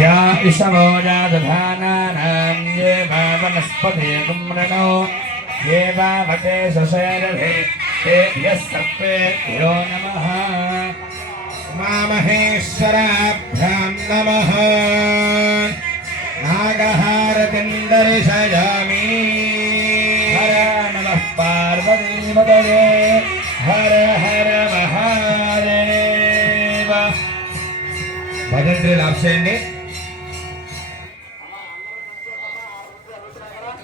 या ये वा वनस्पते कुम्रणो ये तेभ्यः सर्पेभ्यो नमः। मामहेश्वराभ्यां नमः। नागहारतिं భజంత్రీలు ఆఫ్ చేయండి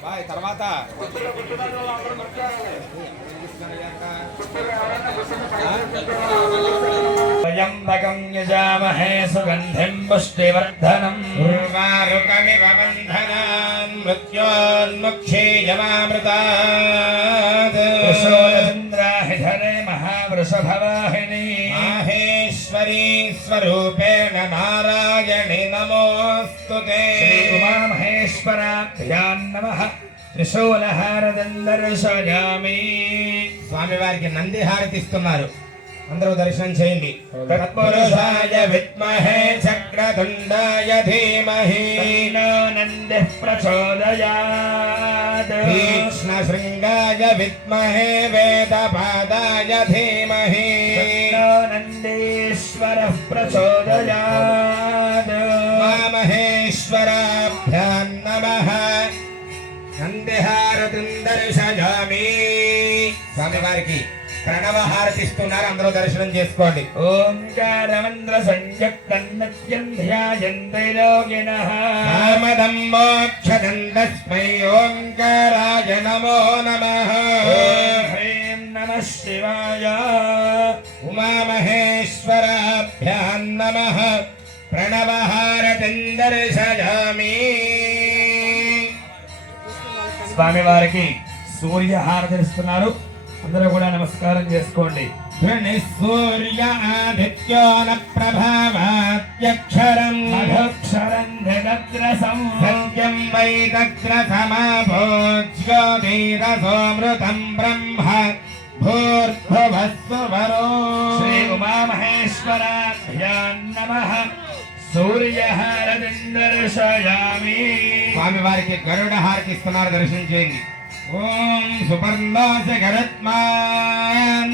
బాయ్ తర్వాత त्र्यम्बकं यजामहे सुगन्धिं पुष्टिवर्धनम् उर्वारुकमिव बन्धनान् मृत्योन्मुक्षीयमामृतात् वृषोदन्द्राहिधरे स्वरूपेण नारायणि नमोऽस्तु ते श्रीउमामहेश्वराभ्याम् नमः త్రిశూలహారదందర్శయామి స్వామివారికి నంది హారతిస్తున్నారు అందరూ దర్శనం చేయండి తత్పురుషాయ విద్మహే చక్రతుండాయ ధీమహి తన్నో నందిః ప్రచోదయాత్ తీక్ష్ణ శృంగాయ విద్మహే వేదపాదాయ ధీమహి తన్నో ప్రచోదయాత్ మహేశ్వరాభ్యాం నమః నందిహారతిం దర్శయామి స్వామివారికి ప్రణవ హారతిస్తున్నారు అందరూ దర్శనం చేసుకోండి. ఓంకారమంత్ర సంయుక్తం నిత్యం ధ్యాయంతే యోగినః కామదం మోక్షదం తస్మై ఓంకారాయ నమో నమః. హ్రీం నమః శివాయ. ఉమామహేశ్వరాభ్యాం నమః. ప్రణవహారతిం దర్శయామి స్వామి వారికి సూర్య హారతిస్తున్నారు అందరూ కూడా నమస్కారం చేసుకోండి. ధ్వనిసూర్య ఆదిత్యో న ప్రభావాత్యక్షరం మధుక్షరం జగద్రసం సత్యం వై తత్ర సమాభోజ్యోతిరసోమృతం బ్రహ్మ. भूर्भुवस्वरो श्री उमामहेश्वराभ्यां नमः। सूर्य दर्शयामी स्वामी वारी के गरुड़ हार की स्तनार दर्शन चेंगे ओम सुपर्णा से गरत्मान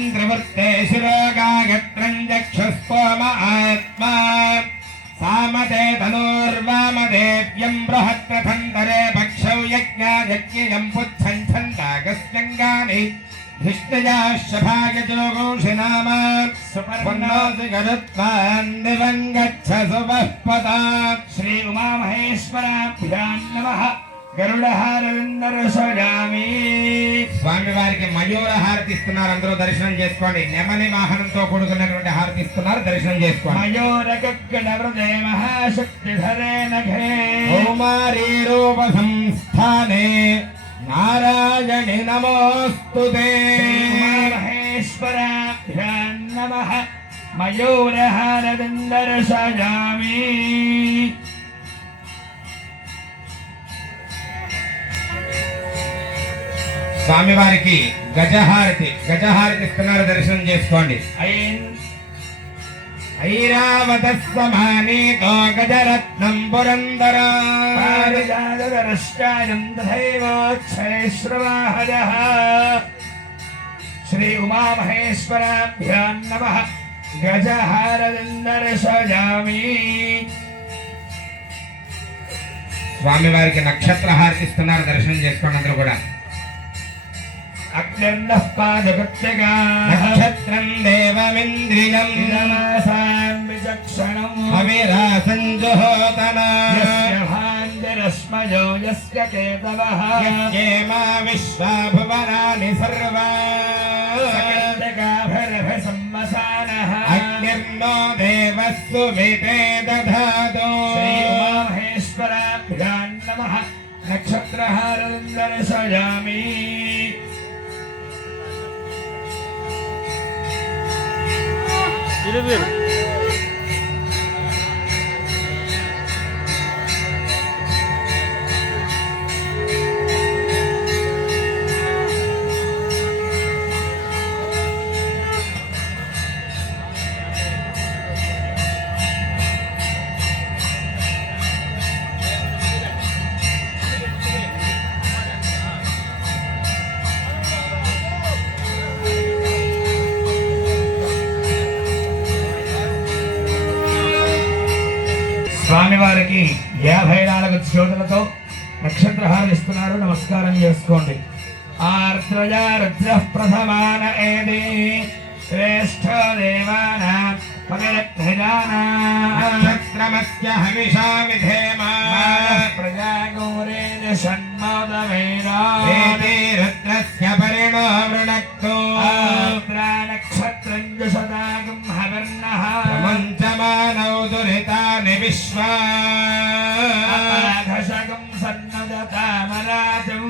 शिरोगागत्रं चक्षुस्पोम आत्मा। सामते धनुर्वाम देव्यं भक्षौ यज्ञा यज्ञयं पुच्छन् छन्दागस्यङ्गानि సువఃపదాత్ శ్రీ ఉమామహేశ్వరాభ్యాం నమః. గరుడహారతిం దర్శయామి స్వామి వారికి మయూర హారతి ఇస్తున్నారు అందరూ దర్శనం చేసుకోండి. నెమలి వాహనంతో కూడుకున్నటువంటి హారతి ఇస్తున్నారు దర్శనం చేసుకోండి. నఘే కౌమారీ రూప సంస్థానే. నారాయణి నమోస్తు మహేశ్వరాభ్యాం నమః. మయూరహారతిం దర్శయామి స్వామి వారికి గజహారతి గజహారతి ఇస్తున్నారు దర్శనం చేసుకోండి. ఐన్ ఐరావత సమానీతో గజరత్నం పురందరా పారిజాతదర్శాయం తథైవోక్షైశ్రవాహజः శ్రీ ఉమామహేశ్వరాభ్యాం నమః గజహారతిం దర్శయామి స్వామి వారికి నక్షత్ర దర్శనం చేసుకోండి అందరూ కూడా. अग्निर्नःपादकृत्यगा नक्षत्रम् देवमिन्द्रियम्। नमासाम् विचक्षणम्। हविरासञ्जुहोतना रश्मयो यस्य केतवः। ये मा विश्वा भुवनानि सर्वा Silivri. నమః వారికి యాభై నాలుగు చోటులతో నక్షత్రహారం ఇస్తున్నారు. నమస్కారం చేసుకోండి. ఆర్ద్రజా రుద్ర ప్రథమాన ఏది? శ్రేష్ఠ దేవాన? పగరధ్వజానా నక్షత్రమస్య హవిషా విధేమ విశ్వా ఆఘశకం సన్నదతామరాజం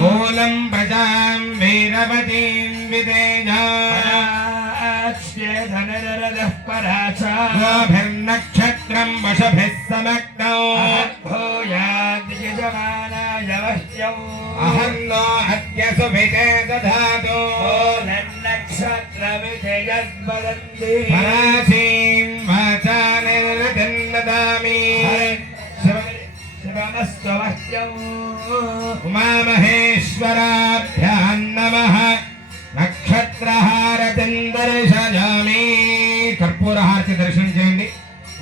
మూలం ప్రజాం వీరవతీం విదేజా ధనరరదః పరాచ. గోభిర్నక్షత్రం వశభిः సమగ్నౌ. భూయాద్యజమానాయ వహ్యం అహం నో అద్య శివమస్తు వహ్యం ఉమామహేశ్వరాభ్యాం నమః నక్షత్రహారతిం దర్శయామి కర్పూరహారతి దర్శనం చేయండి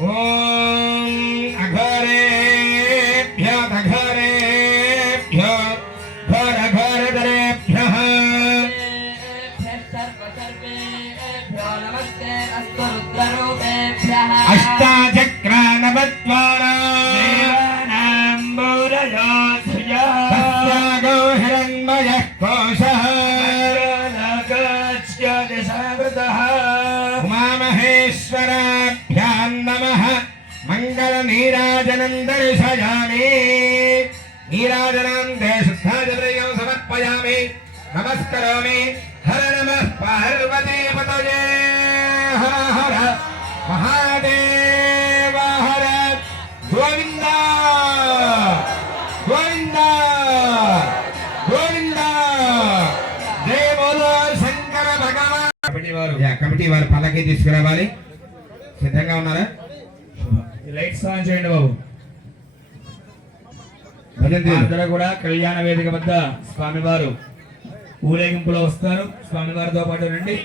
ఓం అఘోరేభ్య అఘోరేభ్య ఘోర ఘోరధరేభ్యః అష్టాచక్రానవద్వారా మంగళనీరాజనం దర్శయామి నీరాజనం దేశుద్ధాజలయం సమర్పయామి. నమస్కరోమి. హర నమ పార్వతీ పతయే హర హర మహాదేవ హర గోవింద. గోవింద. గోవింద. జయ బోలో శంకర భగవాన్. కమిటీ వారు కమిటీ వారు పల్లకి తీసుకురావాలి. సిద్ధంగా ఉన్నారా? లైట్స్ ఆన్ చేయండి బాబు. అందరూ కూడా కళ్యాణ వేదిక వద్ద స్వామివారు ఊరేగింపులో వస్తారు. స్వామివారితో పాటు రండి.